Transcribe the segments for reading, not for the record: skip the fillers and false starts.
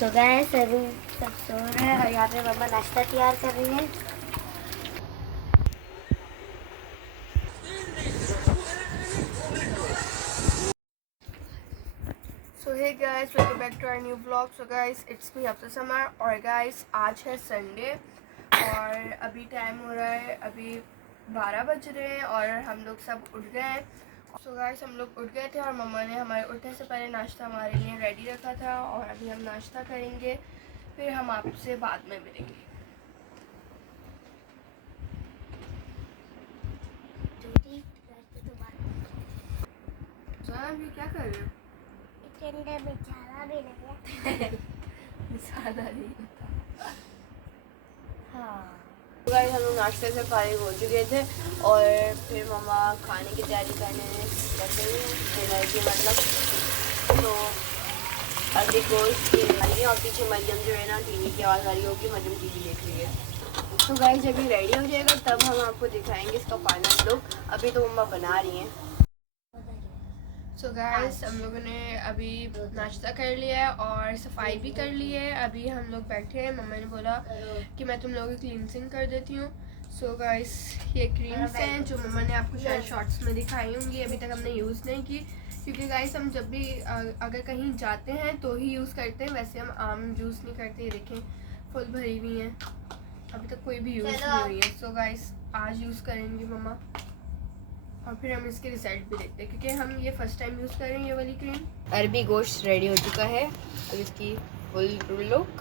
So guys अभी सब सो रहे हैं और यहाँ पे मम्मा नाश्ता तैयार कर रही है। So hey guys, welcome back to our new blog. So guys, it's me Afsar Samar और गाइस आज है संडे और अभी टाइम हो रहा है, अभी 12 बज रहे हैं और हम लोग सब उठ गए हैं। सो गाइस हम लोग उठ गए थे और मम्मा ने हमारे उठने से पहले नाश्ता हमारे लिए रेडी रखा था और अभी हम नाश्ता करेंगे, फिर हम आपसे बाद में मिलेंगे। अभी क्या कर रहे हो? बेचारा भी नहीं है। ज़्यादा नहीं होता। हाँ गाइस हम लोग नाश्ते से फारिग हो चुके थे और फिर मम्मा खाने की तैयारी करने लग गई है, डिनर की मतलब। तो अभी गोश्त की डाली और पीछे मरियम जो है ना टीवी की आवाज़ आ रही होगी, मरियम टीवी देख रही है। तो गाइस जब ये रेडी हो जाएगा तब हम आपको दिखाएंगे इसका फाइनल लुक। अभी तो मम्मा बना रही हैं। सो गाइस हम लोगों ने अभी नाश्ता कर लिया है और सफाई भी कर ली है। अभी हम लोग बैठे हैं, मम्मा ने बोला कि मैं तुम लोगों की क्लींसिंग कर देती हूँ। सो गाइस ये क्रीम्स हैं जो मम्मा ने आपको शायद शॉर्ट्स में दिखाई होंगी, अभी तक हमने यूज़ नहीं की क्योंकि गाइस हम जब भी अगर कहीं जाते हैं तो ही यूज़ करते हैं, वैसे हम आम यूज़ नहीं करते। ये देखें फुल भरी हुई हैं, अभी तक कोई भी यूज़ नहीं हुई है। सो गाइस आज यूज़ करेंगी मम्मा और फिर हम इसके रिजल्ट भी देखते हैं क्योंकि हम ये फर्स्ट टाइम यूज़ कर रहे हैं ये वाली क्रीम। अरबी गोश्त रेडी हो चुका है, अब इसकी फुल लुक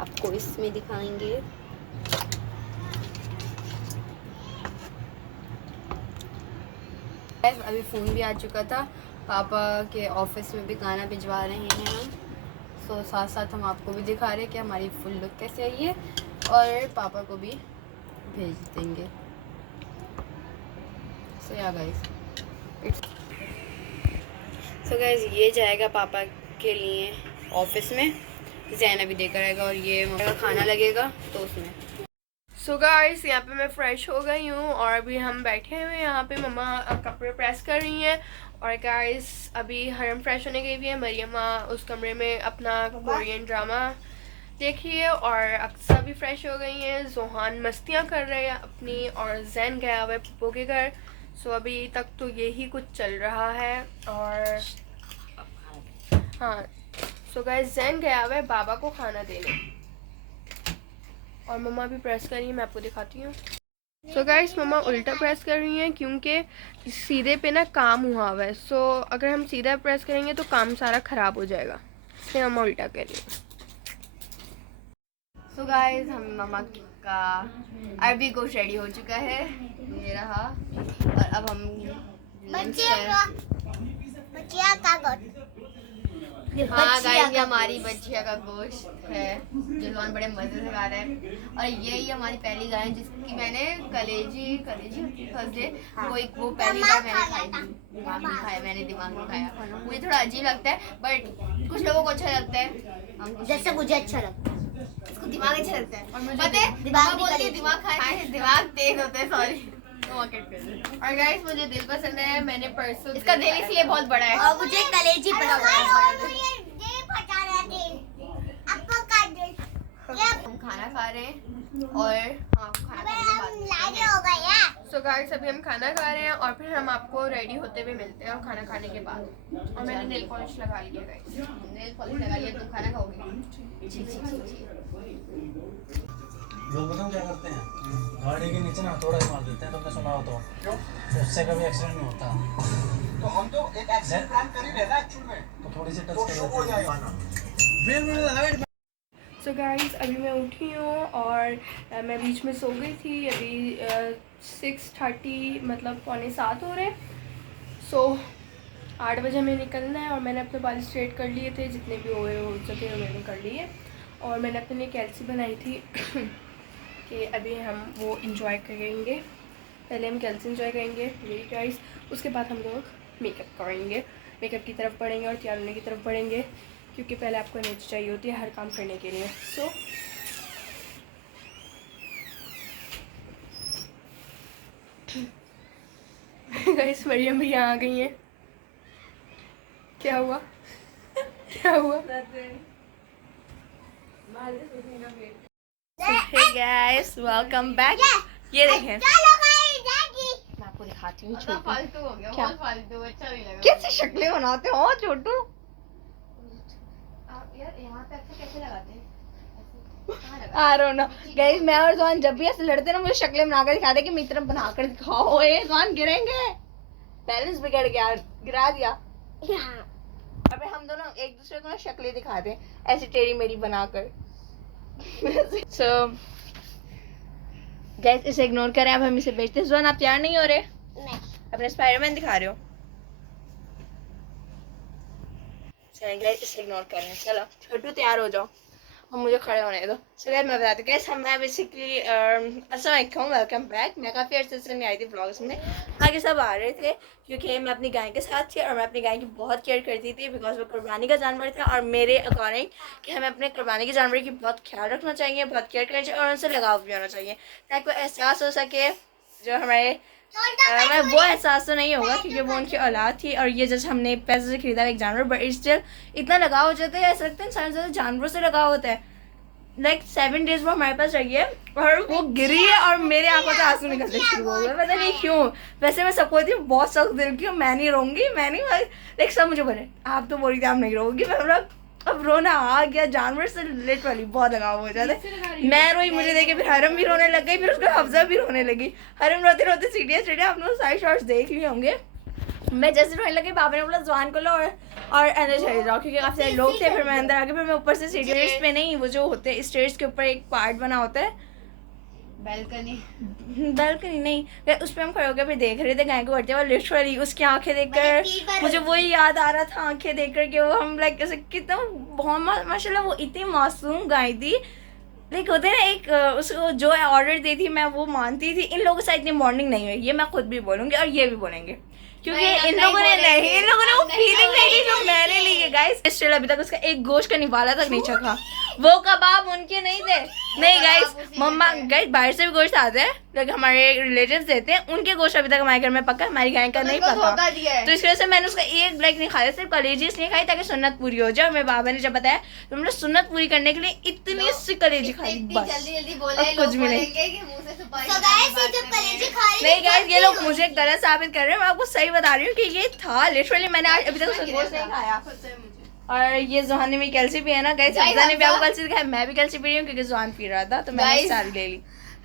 आपको इसमें दिखाएंगे। अभी फ़ोन भी आ चुका था, पापा के ऑफिस में भी गाना भिजवा रहे हैं हम। सो साथ साथ हम आपको भी दिखा रहे हैं कि हमारी फुल लुक कैसे आई है और पापा को भी भेज देंगे। सो या गाइस ये जाएगा पापा के लिए ऑफिस में, जैन अभी देकर आएगा और ये मम्मी का खाना लगेगा तो उसमें। सो गाइस यहाँ पे मैं फ़्रेश हो गई हूँ और अभी हम बैठे हुए हैं यहाँ पे, मम्मा कपड़े प्रेस कर रही हैं और गाइस अभी हरम फ्रेश होने गई हुई है। मरियम उस कमरे में अपना कोरियन ड्रामा देख रही है और अक्सा भी फ्रेश हो गई हैं। जोहान मस्तियाँ कर रहे हैं अपनी और जैन गया हुआ है पप्पो के घर। सो अभी तक तो यही कुछ चल रहा है और हाँ, सो गाइस जैन गया हुआ है बाबा को खाना देने और मम्मा भी प्रेस कर रही है, मैं आपको दिखाती हूँ। सो गाइस मम्मा उल्टा प्रेस कर रही हैं क्योंकि सीधे पे ना काम हुआ हुआ है। सो अगर हम सीधा प्रेस करेंगे तो काम सारा ख़राब हो जाएगा, इसलिए मम्मा उल्टा कर रही है। सो गाइस हम मम्मा का अरबी गोश्त रेडी हो चुका है, ये रहा। और अब हम हाँ गाइस ये हमारी बच्चिया का गोश्त है जो हम बड़े मजे से खा रहे हैं। और यही हमारी पहली गाय है जिसकी मैंने कलेजी फर्स्ट डे वो पहली बार मैंने खाई थी। दिमाग नहीं खाया मैंने, दिमाग नहीं खाया। मुझे थोड़ा अजीब लगता है बट कुछ लोगों को अच्छा लगता है, जैसे मुझे अच्छा लगता है, इसको दिमाग अच्छा लगता है और मुझे दिमाग बोलती है दिमाग खाए दिमाग तेज होता है। सॉरी और गाइस मुझे दिल पसंद है, मैंने परसों इसका दिल इसलिए बहुत बड़ा है और मुझे कलेजी पसंद है। हम खाना खा रहे हैं और हाँ खाना खाने के बाद सो गाइस अभी हम खाना खा रहे हैं और फिर हम आपको रेडी होते हुए मिलते हैं और खाना खाने के बाद। और मैंने नेल पॉलिश लगा लिया गाइस, नेल पॉलिश लगा लिया। तुम खाना खाओगे? लोग बताओ क्या करते हैं, गाड़ी के नीचे ना थोड़ा मार देते हैं, तुमने सुना हो तो उससे कभी एक्सीडेंट नहीं होता। तो हम तो एक एक्सीडेंट प्लान कर ही रहे ना एक्चुअल में, तो थोड़ी सी टच कर देते हैं। सो गाइस अभी मैं उठी हूँ और मैं बीच में सो गई थी। अभी 6:30 मतलब 6:45 हो रहे हैं। सो 8 बजे हमें निकलना है और मैंने अपने बाल स्ट्रेट कर लिए थे, जितने भी हुए हो सके मैंने कर लिए। और मैंने अपने लिए कैल्सी बनाई थी कि अभी हम वो इंजॉय करेंगे। पहले हम कैल्सी इंजॉय करेंगे मेरी गाइस, उसके बाद हम लोग मेकअप करेंगे, मेकअप की तरफ बढ़ेंगे और तैयार होने की तरफ बढ़ेंगे क्योंकि पहले आपको एनर्जी चाहिए होती है हर काम करने के लिए। सो गाइस मरियम भी यहाँ आ गई हैं। क्या हुआ क्या हुआ? Hey guys, welcome back. ये देखें, मैं आपको दिखाती हूँ छोटू फालतू हो गया, क्या? बहुत फालतू, अच्छा नहीं लगा। कैसे शक्लें बनाते हो छोटू। आप यार यहाँ पे अच्छा कैसे लगाते हैं? I don't know. Guys, मैं और जॉन जब भी ऐसे लड़ते ना मुझे शक्लें बनाकर दिखाते कि मेरी तरफ बनाकर दिखाओ। ये जॉन गिरेंगे, बैलेंस बिगड़ गया, गिरा दिया। अबे हम दोनों एक दूसरे को ना शक्लें दिखाते हैं ऐसे टेढ़ी मेढ़ी बनाकर। So गाइस इसे इग्नोर करें, अब हम इसे बेचते हैं। जॉन आप तैयार नहीं हो रहे? नहीं। अपने स्पाइडरमैन दिखा रहे हो? चलो गाइस इसे इग्नोर कर रहे हैं। चलो छोटू तैयार हो जाओ और मुझे खड़े होने दो। सो गाइस मैं बताती हूँ गाइस, मैं बेसिकली अस्सलाम वालेकुम, वेलकम बैक। मैं काफ़ी अर्से से नहीं आई थी व्लॉग्स में। आगे सब आ रहे थे क्योंकि मैं अपनी गाय के साथ थी और मैं अपनी गाय की बहुत केयर करती थी बिकॉज वो कुर्बानी का जानवर था और मेरे अकॉर्डिंग कि हमें अपने कुर्बानी के जानवर की बहुत ख्याल रखना चाहिए, बहुत केयर करनी चाहिए और उनसे लगाव भी होना चाहिए ताकि वो एहसास हो सके जो हमारे मैं वो एहसास तो नहीं होगा क्योंकि वो उनकी औलाद थी और ये जैसे हमने पैसे से खरीदा एक जानवर, बट स्टिल इतना लगाव हो जाता है, ऐसा लगता है इंसान ज़्यादा जानवरों से लगाव होता है। लाइक 7 डेज वो हमारे पास रही है और वो गिरी है और मेरे आंखों से आंसू निकलने शुरू हो गए, पता नहीं क्यों। वैसे मैं सबको थी बहुत सख्त दिल की, मैं नहीं रोऊंगी, मैं नहीं, लाइक सब मुझे बोले आप तो बोली थी आप नहीं रोगी। मैं अब रोना आ गया, जानवर से लिटरली बहुत लगाव हो जाता है। मैं रोई, मुझे देखे फिर हरम भी रोने लग गई, फिर उसका हफ्जा भी रोने लगी। हरम रोते रोते सीढ़ियाँ आपने सारे शॉर्ट्स देख लिए होंगे। मैं जैसे रोने लगी बाबा ने बोला जवान को लो और अंदर चले जाओ क्योंकि काफ़ी सारे लोग थे। फिर मैं अंदर आके फिर मैं ऊपर से सीढ़ियों पे नहीं, वो जो होते हैं स्टेयर्स के ऊपर एक पार्ट बना होता है, बैल्कनी नहीं, उस पर हम खड़े होकर फिर देख रहे थे गाय को बढ़ते हुए। लिटरली उसकी आंखें देखकर मुझे वही याद आ रहा था, आंखें देखकर कि वो हम लाइक ऐसे कितना बहुत माशाल्लाह वो इतनी मासूम गाय थी। लाइक होते ना एक उसको जो ऑर्डर दी थी मैं वो मानती थी। इन लोगों के साथ इतनी बॉन्डिंग नहीं हुई, ये मैं खुद भी बोलूँगी और ये भी बोलेंगे क्योंकि इन लोगों ने वो फीलिंग नहीं दी जो मैंने ली है। गाइस स्टिल अभी तक उसका एक गोश्त का निवाला तक नहीं चखा। वो कबाब उनके नहीं थे, नहीं गाइस मम्मा गाइस बाहर से भी गोश्त आते हैं लेकिन हमारे रिलेटिव्स देते हैं, उनके गोश्त अभी तक हमारे घर में पका, हमारी गाय का नहीं पका। तो इस वजह से मैंने उसका एक ब्लैक नहीं खाया, सिर्फ कलेजी इसलिए खाई ताकि सुन्नत पूरी हो जाए। और मेरे बाबा ने जब बताया तो हमने सुन्नत पूरी करने के लिए इतनी सी कलेजी खाई, बस अब कुछ भी नहीं। नहीं गाइस ये लोग मुझे गलत साबित कर रहे हैं, मैं आपको सही बता रही हूँ कि ये था लिटरली। मैंने आज अभी तक उसका गोश्त नहीं खाया। और ये जोहान ने भी कैल्सी पी है ना गाइस, हफ्जा ने भी आपको कैल्सी दिखाया, मैं भी कैल्सी पी रही हूँ क्योंकि जोहान पी रहा था तो मैंने सारी ले ली।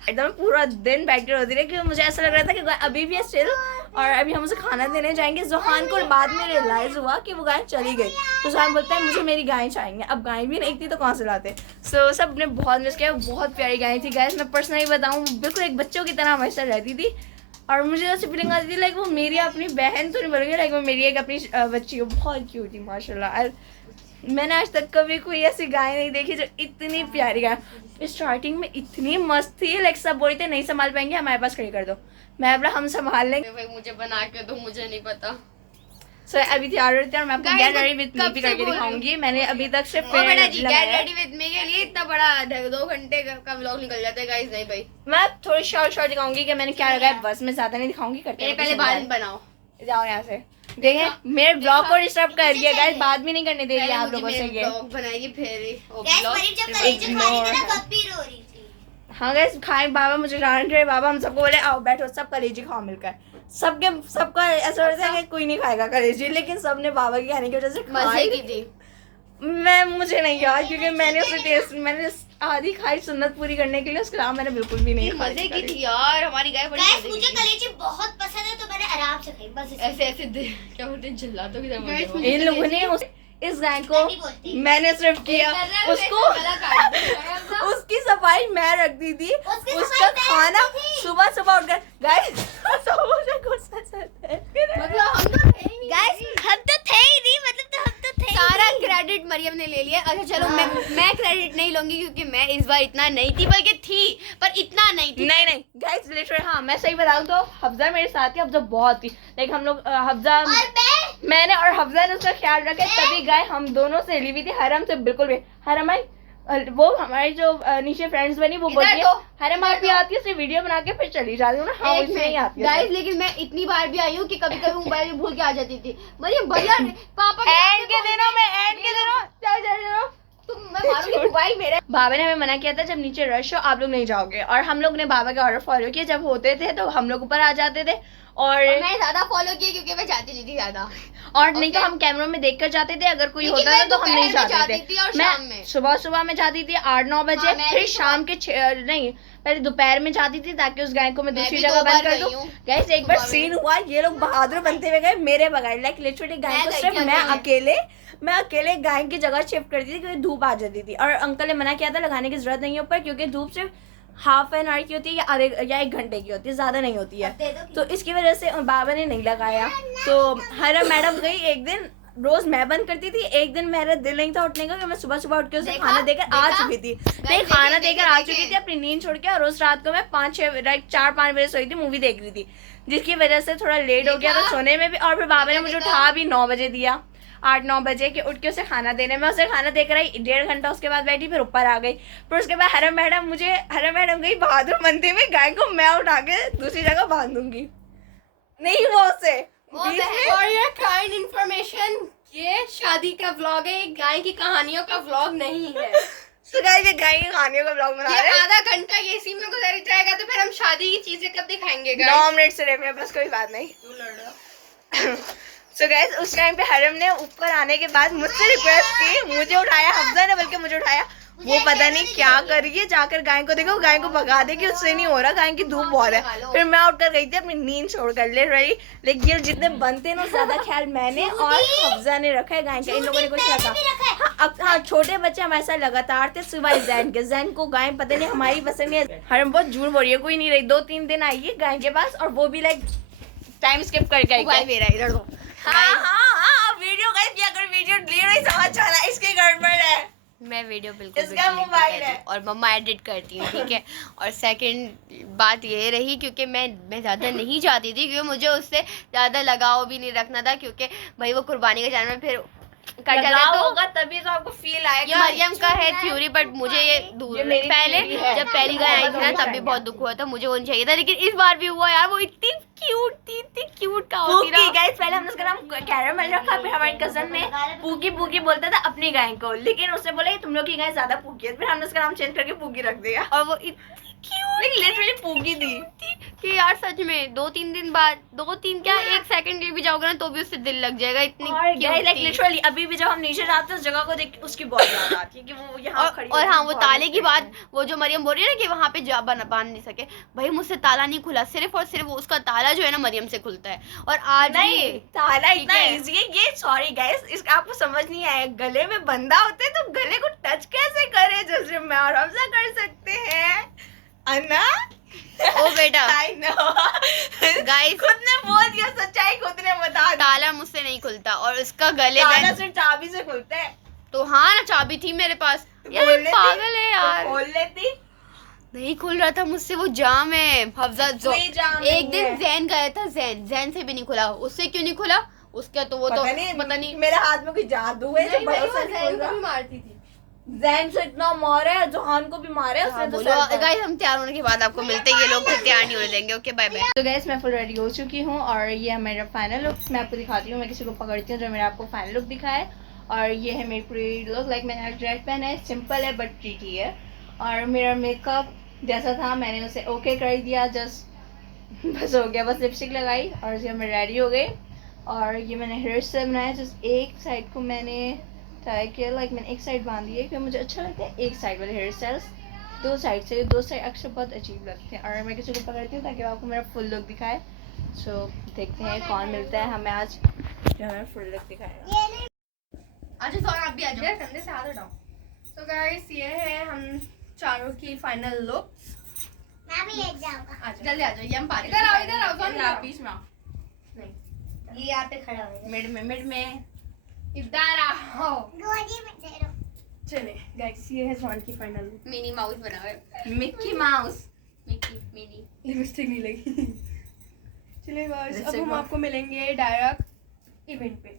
एकदम पूरा दिन बैक्टीरिया होती रही क्योंकि मुझे ऐसा लग रहा था कि अभी भी है स्टिल और अभी हम उसे खाना देने जाएंगे। जोहान को बाद में रियलाइज हुआ कि वो गाय चली गई तो जोहान बोलता है मुझे मेरी गाय चाहिए। अब गाय भी नहीं थी तो कहाँ से लाते। सो सब ने बहुत मिस किया, बहुत प्यारी गाय थी गाइस। मैं पर्सनली बताऊँ बिल्कुल एक बच्चों की तरह हमेशा रहती थी और मुझे ऐसी फीलिंग आती थी लाइक वो मेरी अपनी बहन तो नहीं बोलूँगी, लाइक वो मेरी एक अपनी बच्ची हो, बहुत क्यूट थी माशाल्लाह। मैंने आज तक कभी कोई ऐसी गाय नहीं देखी जो इतनी प्यारी गाय। स्टार्टिंग में इतनी मस्त थी, लाइक सब बोलते नहीं संभाल पाएंगे हमारे पास खड़ी कर दो, मैं बोला हम संभाल लेंगे। भाई मुझे बना के दो, मुझे नहीं पता। सो अभी तैयार होते हैं और मैं आपको गेट रेडी विद मी भी करके दिखाऊंगी। मैंने अभी तक सिर्फ बेटा जी गेट रेडी विद मी के लिए इतना बड़ा 2 घंटे का व्लॉग निकल जाता है गाइस। नहीं भाई मैं थोड़ी शॉर्ट दिखाऊंगी कि मैंने क्या लगाया, बस मैं ज्यादा नहीं दिखाऊंगी। करते पहले बाल बनाओ, जाओ यहाँ से। देखें मेरे ब्लॉग को डिस्टर्ब कर रही है गाइस, बात भी नहीं करने दे रही है आप लोगों से। ये ब्लॉग बनाएगी फिर हाँ गाइस खाए बाबा मुझे डांट रहे, बाबा हम सबको बोले आओ बैठो सब कलेजी खाओ मिलकर। सबका ऐसा होता है कि कोई नहीं खाएगा कलेजी, लेकिन सबने बाबा के कहने की वजह से मजे की थी। मुझे नहीं याद क्योंकि मैंने उसे टेस्ट मैंने आधी खाई सुन्नत पूरी करने के लिए, उसके अलावा मैंने बिल्कुल भी नहीं खाई। मजे की थी यार हमारी गाय बड़ी मजे की थी। मुझे कलेजी बहुत पसंद है तो मैंने आराम से खाई बस। ऐसे क्या बोलते हैं जल्लादों की तरह। इन लोगों ने इस गाय को मैंने सिर्फ किया, उसको उसकी सफाई मैं रखती थी, उसका खाना सुबह उठकर गाइस हम तो थे ही नहीं, मतलब तो हम तो थे। सारा क्रेडिट मरियम ने ले लिया। अच्छा चलो मैं क्रेडिट नहीं लूंगी क्योंकि मैं इस बार इतना नहीं थी, बल्कि थी पर इतना नहीं थी। नहीं गाइस लिटरली हाँ मैं सही बताऊं तो हफ्जा मेरे साथ थी, हफ्जा बहुत थी। लाइक हम लोग हफ्जा मैंने और हफ्जा ने उसका ख्याल रखा, तभी गाय हम दोनों से ली हुई थी। हरम से बिल्कुल भी हरम आई वो हमारी जो नीचे फ्रेंड्स बनी वो बोलती है हरम आप भी आती है सिर्फ वीडियो बना के फिर चली जाती हूँ ना। हाँ उसमें नहीं आती है गाइस, लेकिन मैं इतनी बार भी आई हूँ कि कभी कभी मोबाइल भूल के आ जाती थी। मरियम भैया पापा एंड के दिनों में तुम मैं मारूंगी भाई मेरे बाबा ने हमें मना किया था जब नीचे रश हो आप लोग नहीं जाओगे, और हम लोग ने बाबा के ऑर्डर फॉलो किए। जब होते थे तो हम लोग ऊपर आ जाते थे, और मैं ज्यादा फॉलो किया क्योंकि मैं जाती नहीं थी ज्यादा, और नहीं तो हम कैमरों में देखकर जाते थे। अगर कोई होता था तो हम नहीं जाते थे। और शाम में सुबह में जाती थी 8-9 बजे, फिर शाम के नहीं पहले दोपहर में जाती थी ताकि उस गाय को मैं दूसरी जगह बंद कर दूं। गाइस एक बार सीन हुआ, ये लोग बहादुर बनते हुए गए मेरे बगैर, लाइक लिटरली गाय को सिर्फ मैं अकेले गाय की जगह शिफ्ट करती थी क्योंकि धूप आ जाती थी, और अंकल ने मना किया था लगाने की जरूरत नहीं है ऊपर, क्योंकि धूप सिर्फ हाफ एन आवर की होती है या आधे या 1 घंटे की होती है, ज्यादा नहीं होती है। तो इसकी वजह से बाबा ने नहीं लगाया। तो हरा मैडम गई एक दिन, रोज मैं बंद करती थी, एक दिन मेरा दिल नहीं था उठने का, मैं सुबह सुबह उठ के उसे खाना देकर आ चुकी थी। नहीं खाना देकर आ चुकी थी अपनी नींद छोड़ के, और रोज रात को मैं 4-5 बजे सोई थी, मूवी देख रही थी, जिसकी वजह से थोड़ा लेट हो गया था सोने में भी। और फिर बाबा ने मुझे उठा भी 9 बजे दिया, 8-9 बजे के उठ के उसे खाना देने में, उसे खाना देकर आई 1.5 घंटा उसके बाद बैठी, फिर ऊपर आ गई। फिर उसके बाद हरा मैडम गई बहादुर बनते हुए, गाय को मैं उठा के दूसरी जगह बांध दूंगी, नहीं वो उसे और ये काइंड इंफॉर्मेशन, ये शादी का व्लॉग है, गाय की कहानियों का व्लॉग नहीं है। तो गाइस ये गाय की कहानियों का व्लॉग बना रहे हैं। आधा घंटा ये इसी में गुजर जाएगा, तो फिर हम शादी की चीजें कब दिखाएंगे? 9 मिनट से रहे बस, कोई बात नहीं। सो गाइस उस टाइम पे हरम ने ऊपर आने के बाद मुझसे रिक्वेस्ट की, मुझे उठाया, हफ्जा ने बल्कि मुझे उठाया, वो पता नहीं क्या कर रही है, जाकर गाय को देखो, गाय को भगा दे कि उससे नहीं हो रहा, गाय की धूप बहुत है। फिर मैं उठकर गई थी अपनी नींद छोड़ कर ले रही, लेकिन ये जितने बनते ना ज्यादा ख्याल मैंने और हफ्जा ने रखा है गाय का, इन लोगों ने कुछ रखा। हाँ छोटे बच्चे हमारे साथ लगातार थे, सिवाय जैन को गाय पता नहीं हमारी पसंद है। हरम बहुत झूठ बोल रही है, कोई नहीं रही, 2-3 दिन आई है गाय के पास, और वो भी लाइक टाइम स्किप करके आई मेरा इधर को। हाँ वीडियो गाइस की अगर वीडियो डिलीट नहीं समझ चला, इसकी गड़बड़ है। मैं वीडियो बिल्कुल इसका मोबाइल है और मम्मा एडिट करती हूँ, ठीक है। और सेकंड बात ये रही क्योंकि मैं ज़्यादा नहीं चाहती थी, क्योंकि मुझे उससे ज़्यादा लगाव भी नहीं रखना था, क्योंकि भाई वो कुर्बानी का जानवर फिर कट जाता तो होगा, तभी तो आपको फील आएगा। ये मरियम का है थ्योरी, बट मुझे ये दूर पहले जब पहली गाय आई थी ना तब भी बहुत दुख हुआ था, मुझे वो नहीं चाहिए था, लेकिन इस बार भी हुआ यार, वो इतनी क्यूट थी, इतनी क्यूट का होती ना। गाइस पहले हमने उसका नाम कैरमल रखा, फिर हमारे कजन ने पूकी बोलता था अपनी गाय को, लेकिन उसने बोला तुम लोग की गाय ज्यादा पूकी है, फिर हमने उसका नाम चेंज करके पूकी रख दिया, और वो क्यूट लिटरली पूकी थी कि यार सच में 2-3 दिन बाद 2-3 क्या 1 सेकंड के भी जाओगे ना तो भी उससे दिल लग जाएगा, इतनी लाइक लिटरली अभी भी जब हम नीचे जाते हैं उस जगह को देख के उसकी बहुत याद आती है कि वो यहाँ खड़ी। और हाँ वो ताले की बात, वो जो मरियम बोल रही है ना कि वहाँ पे बांध नहीं सके, भाई मुझसे ताला नहीं खुला, सिर्फ और सिर्फ उसका ताला जो है ना मरियम से खुलता है, और आज नहीं ताला इतना इजी है ये। सॉरी गाइस इसका आपको समझ नहीं आया, गले में बंधा होता है तो गले को टच कैसे करे, जो सिर्फ मैं और हमजा कर सकते हैं अन्ना। ओ बेटा आई नो गाइस, खुद ने बोल दिया, सच्चाई खुद ने बता दी, ताला मुझसे नहीं खुलता और उसका गले ताला सिर्फ चाबी से खुलता है। तो हाँ ना चाबी थी मेरे पास, यार पागल है यार, खोल लेती, नहीं खुल रहा था मुझसे, वो जाम है हफ्जा। एक दिन जैन गया था, जैन से भी नहीं खुला, उससे क्यों नहीं खुला उसका, तो वो तो पता नहीं मेरे हाथ में कोई जादू है जो भरोसा मारती थी, जैन से इतना मारा है, जोहान को भी मारा है उसने। तो गाइस हम तैयार होने के बाद आपको मिलते हैं, ये लोग फिर तैयार नहीं होने देंगे। Okay bye bye. तो गाइस मैं फुल रेडी हो चुकी हूँ और ये है मेरा फाइनल लुक, मैं आपको दिखाती हूँ, मैं किसी को पकड़ती हूँ जो मेरा आपको फाइनल लुक दिखाए। और ये है मेरी पूरी लुक, लाइक मैंने ड्रेस पहना है, सिंपल है बट प्रीटी है, और मेरा मेकअप जैसा था मैंने उसे ओके कर दिया, जस्ट बस हो गया, बस लिपस्टिक लगाई और जब मैं रेडी हो गई। और ये मैंने हेयर स्टाइल बनाया, जस्ट एक साइड को मैंने ट्राई किया, लाइक मैंने एक साइड बांधी है क्योंकि मुझे अच्छा लगता है एक साइड वाले हेयर स्टाइल्स, दो साइड अक्सर बहुत अजीब लगते हैं। और मैं किसी को पकड़ती हूँ ताकि आपको मेरा फुल लुक दिखाए। सो देखते हैं कौन मिलता है हमें आज जो हमें फुल लुक दिखाएगा। अच्छा तो आप भी आ जाओ, कंधे से हाथ हटाओ। सो गाइस ये है हम चारों की फाइनल लुक। मैं भी एक जाऊंगा, जल्दी आ जाओ, ये हम पारी इधर आओ कौन आप बीच में आओ, ये यहाँ पे खड़ा हो, मिड में इधर आओ, गोदी में दे दो। चले गाइस ये है जॉन की फाइनल लुक, मिनी माउस बना है, मिक्की माउस, मिनी लिपस्टिक नहीं लगी। चलिए गाइस अब हम आपको मिलेंगे डायरेक्ट इवेंट पे।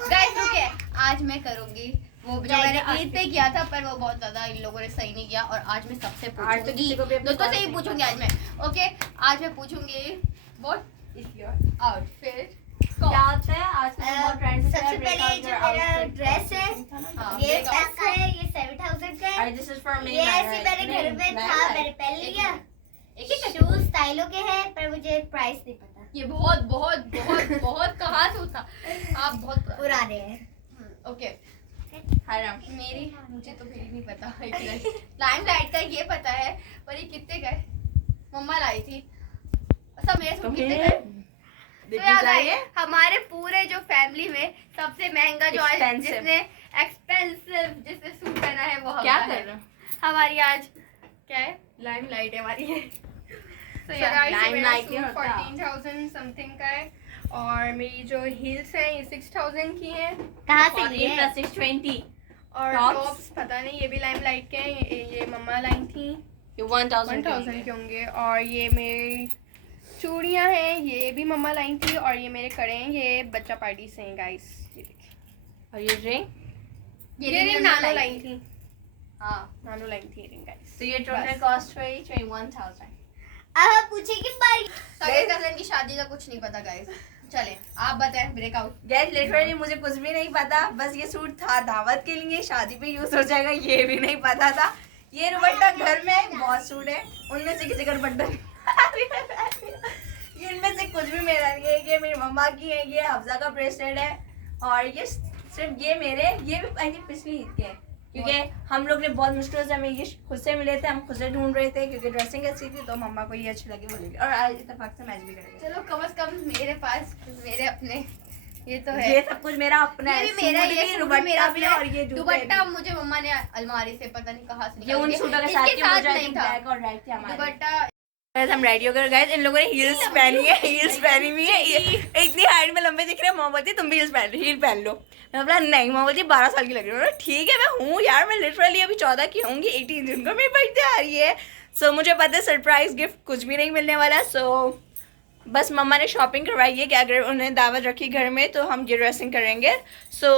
गाइस रुकिए, आज मैं करूंगी वो जो मैंने ईद पे किया था, पर वो बहुत ज्यादा इन लोगों ने सही नहीं किया, और आज मैं सबसे पूछूंगी, दोस्तों से ही पूछूंगी आज मैं। ओके आज मैं पूछूंगी व्हाट इज योर आउटफिट, क्या होता है आज सबसे पहले जो मेरा ड्रेस है ये टक्स है, ये 7 Alright, this is for me. ये ऐसे मेरे घर में था, मैंने पहन लिया। शूज स्टाइलों के हैं पर मुझे प्राइस नहीं पता। ये बहुत बहुत बहुत बहुत कहाँ से उठा, आप बहुत पुराने हैं। ओके मुझे तो फिर नहीं पता। लाइम लाइट का ये पता है, पर ये कितने का है? मम्मा लाई थी सब मेरे सूट कितने का है? तो याद आइए हमारे पूरे जो फैमिली में सबसे महंगा जो आज जिसने एक्सपेंसिव जिसने सूट पहना है वो क्या हमका कर है। रहे हो? हमारी आज क्या है? लाइम लाइट है हमारी है। तो So, यार Limelight ही होता है। 14,000 समथिंग का है और मेरी जो हील्स हैं ये 6,000 की हैं कहाँ से 14 लिए? plus 6, 20. और Tops? टॉप्स पता नहीं, ये भी लाइम लाइट के हैं। ये मम्मा लाई थी, ये 1,000 1000 के होंगे। और ये मेरी चूड़ियाँ हैं, ये भी मम्मा लाई थी। और ये मेरे कड़े हैं, ये बच्चा पार्टी से हैं गाइस। ये देखिए, और ये रिंग, ये रिंग नानो लाई थी। हाँ नानो लाई थी ये रिंग गाइस। तो ये टोटल कॉस्ट हुई 21,000. अब पूछेगी भाई। सगे कजन की शादी का कुछ नहीं पता गाइस। चले आप बताएं, ब्रेकआउट। गैस लिटरली मुझे कुछ भी नहीं पता, बस ये सूट था दावत के लिए, शादी पे यूज हो जाएगा ये भी नहीं पता था। ये दुपट्टा घर में बहुत सूट है, उनमें से किसी का दुपट्टा ये इनमें से कुछ भी मेरा नहीं है। ये मेरी मम्मा की है, ये हफ्जा का ब्रेसलेट है और ये सिर्फ ये मेरे, ये भी आई थिंक पिछली ईद के हैं क्योंकि हम लोग ने बहुत मुश्किल से हमें ये खुद से मिले थे, हम खुद से ढूंढ रहे थे क्योंकि ड्रेसिंग अच्छी थी तो मम्मा को ये अच्छी लगी बोलेगी और आज इत्तेफाक से मैच भी करेंगे। चलो कम से कम मेरे पास मेरे अपने ये तो है। ये सब कुछ मेरा अपना है, ये भी मेरा, सूट ये भी, सूट दुपट्टा मेरा भी भी और ये जूते दुपट्टा भी। मुझे मम्मा ने अलमारी से पता नहीं कहाँ से ये उन सूटों के साथ इसके साथ नहीं था ब्लैक और रेड थे हमारे। दुपट्टा। गाइस हम रेडी हो गए गाइस, इन लोगों ने हील्स पहनी है, हील्स पहनी हुई है। इतनी हाइट में लंबे दिख रहे हैं। मोहम्मद तुम भी हील्स पहन लो, हील पहन लो। मैं बोला नहीं मोहम्मद 12 साल की लग रही हूँ। ठीक है मैं हूँ यार, मैं लिटरली अभी 14 की होंगी, 18 जून को मेरी बर्थडे आ रही है। सो मुझे पता है सरप्राइज गिफ्ट कुछ भी नहीं मिलने वाला है। सो बस मम्मा ने शॉपिंग करवाई है कि अगर उन्हें दावत रखी घर में तो हम ये ड्रेसिंग करेंगे। सो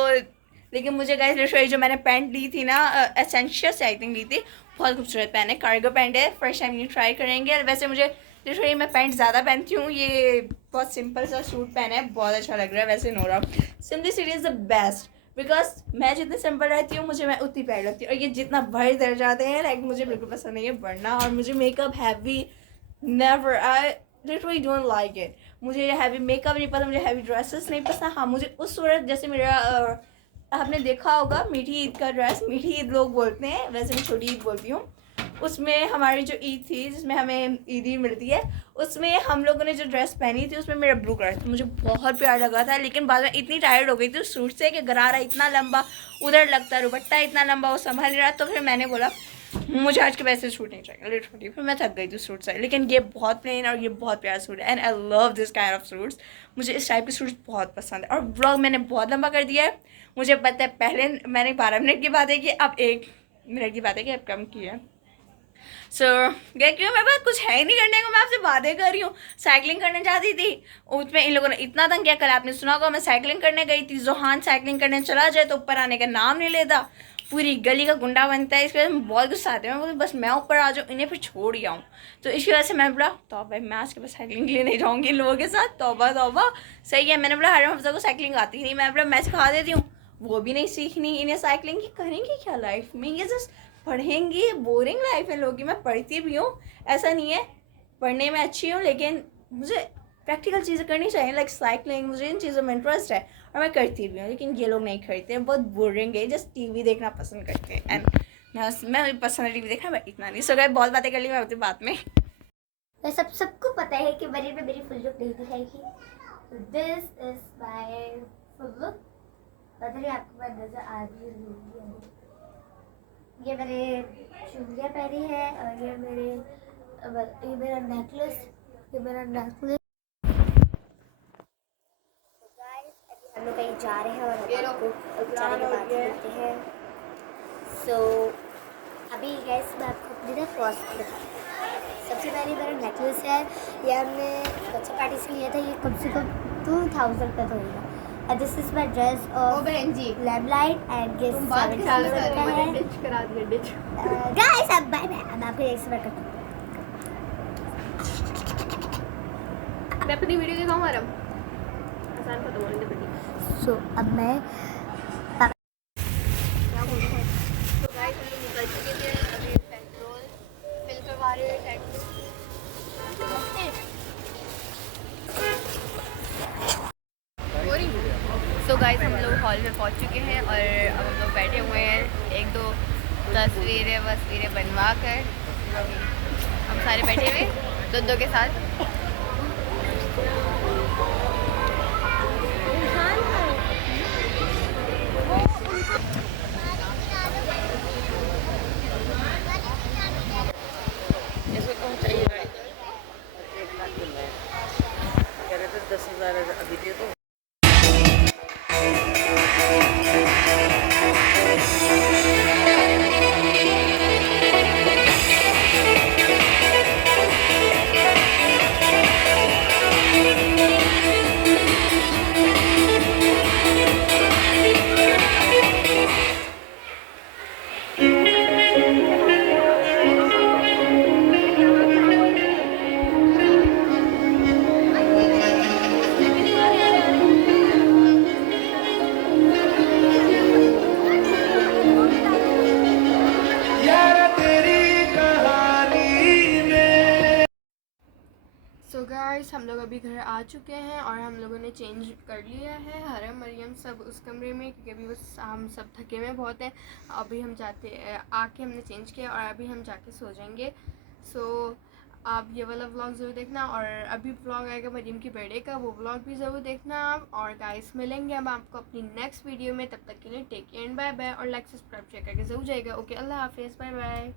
लेकिन मुझे गाइस लिटरली जो मैंने पैंट ली थी ना, एसेंशियल से आई थिंक ली थी, बहुत खूबसूरत पैंट है, कार्गो पैंट है। फर्स्ट टाइम ये ट्राई करेंगे। और वैसे मुझे लिटरली मैं पैंट ज़्यादा पहनती हूँ, ये बहुत सिंपल सा सूट पहना है, बहुत अच्छा लग रहा है। वैसे Nora simplicity is the best, because मैं जितनी सिंपल रहती हूँ मुझे मैं उतनी प्यारी लगती हूँ। और ये जितना बढ़ दर जाते हैं लाइक मुझे बिल्कुल पसंद नहीं है बढ़ना। और मुझे makeup heavy never, I literally don't like it. मुझे हैवी मेकअप नहीं पसंद, मुझे हैवी ड्रेसेस नहीं पसंद। हाँ मुझे उस सूरत जैसे मेरा आपने देखा होगा मीठी ईद का ड्रेस, मीठी ईद लोग बोलते हैं, वैसे मैं छोटी ईद बोलती हूँ। उसमें हमारी जो ईद थी जिसमें हमें ईदी मिलती है, उसमें हम लोगों ने जो ड्रेस पहनी थी उसमें मेरा ब्लू कलर था, मुझे बहुत प्यारा लगा था। लेकिन बाद में इतनी टायर्ड हो गई थी उस सूट से कि गरारा इतना लंबा उधर लगता, दुपट्टा इतना लंबा वो संभाल नहीं रहा। तो फिर मैंने बोला मुझे आज के वैसे सूट नहीं चाहिए लिटरली, फिर मैं थक गई थी सूट से। लेकिन ये बहुत प्लेन और ये बहुत प्यारा सूट है and I love this kind of suits. मुझे इस टाइप के सूट्स बहुत पसंद है। और ब्लॉग मैंने बहुत लंबा कर दिया है, मुझे पता है पहले मैंने 12 मिनट की बात है कि अब 1 मिनट की बात है कि अब कम की है। सो गए क्यों मेरे पास कुछ है ही नहीं करने को, मैं आपसे बातें कर रही हूँ। साइकिलिंग करने जाती थी, उसमें इन लोगों ने इतना तंग किया। कल आपने सुना होगा मैं साइकिलिंग करने गई थी, जोहान साइकिलिंग करने चला जाए तो ऊपर आने का नाम नहीं लेता, पूरी गली का गुंडा बनता है। इसकी वजह से बहुत गुस्सा आते हैं, मैं बस मैं ऊपर आ जाऊँ इन्हें फिर छोड़ ही आऊँ। तो इसकी वजह से मैं बोला तो भाई मैं आज के बाद साइकिलिंग के लिए नहीं जाऊँगी इन लोगों के साथ। तौबा तौबा, सही है। मैंने बोला हर हफ्ता को साइकिलिंग आती ही नहीं, मैं बोला मैं सिखा देती हूँ, वो भी नहीं सीखनी इन्हें साइकिलिंग की। करेंगी क्या लाइफ में, ये जस्ट पढ़ेंगी, बोरिंग लाइफ है लोगों की। मैं पढ़ती भी हूँ, ऐसा नहीं है पढ़ने में अच्छी हूँ, लेकिन मुझे प्रैक्टिकल चीज़ें करनी चाहिए लाइक साइकिलिंग, मुझे इन चीज़ों में इंटरेस्ट है और मैं करती भी हूँ। लेकिन ये लोग नहीं करते हैं, बहुत बोरिंग है, जस्ट टीवी देखना पसंद करते हैं। एंड मैं पसंद है टीवी देखना, बट इतना नहीं। सो गाइस बहुत बातें कर ली मैं होती बात में। तो सबको पता है कि बजट में मेरी फुल लुक नहीं दिखाएगी। This is my full look, पता नहीं आपको मैं नजर आ रही है। ये मैंने चूड़ियाँ पहनी है और ये मेरा नेकलेस, ये मेरा नेकलेस। हम लोग कहीं जा रहे हैं और आपको जाने के बाद मिलते हैं। सो अभी गैस मैं आपको अपनी ना कॉस्ट बताती हूँ। सबसे पहले मेरा नेकलेस है, ये हमने बच्चे पार्टी से लिया था, ये कम से कम 2000 का तो होगा। And this is my dress of बहन जी Limelight and ये 7,000 का है। डिच करा दिया डिच। Guys अब बाय बाय, अब आपको एक बार करता हूँ। मैं अपनी वीडियो दिखाऊँ आराम आसान खत्म होने दे बेटी। सो अब मैं तो गाइस हम लोग निकल चुके थे गाइस हम लोग हॉल में पहुंच चुके हैं और अब हम लोग बैठे हुए हैं, एक दो तस्वीरें बनवा कर हम सारे बैठे हुए दो के साथ। इसको कौन चाहिए गाड़ी? 1 लाख मिल रहा है, कह रहे थे 10,000 अभी दे दो। सो गाइस हम लोग अभी घर आ चुके हैं और हम लोगों ने चेंज कर लिया है, हरम मरियम सब उस कमरे में, क्योंकि अभी बस हम सब थके हुए बहुत हैं। अभी हम आके हमने चेंज किया और अभी हम जाके सो जाएंगे। सो आप ये वाला व्लॉग ज़रूर देखना और अभी व्लॉग आएगा मरियम की बर्थडे का, वो व्लॉग भी ज़रूर देखना आप। और गाइस मिलेंगे हम आपको अपनी नेक्स्ट वीडियो में, तब तक के लिए take care and bye bye. और लाइक सब्सक्राइब शेयर करके ज़रूर जाएगा। ओके, अल्लाह हाफिज़, बाय बाय।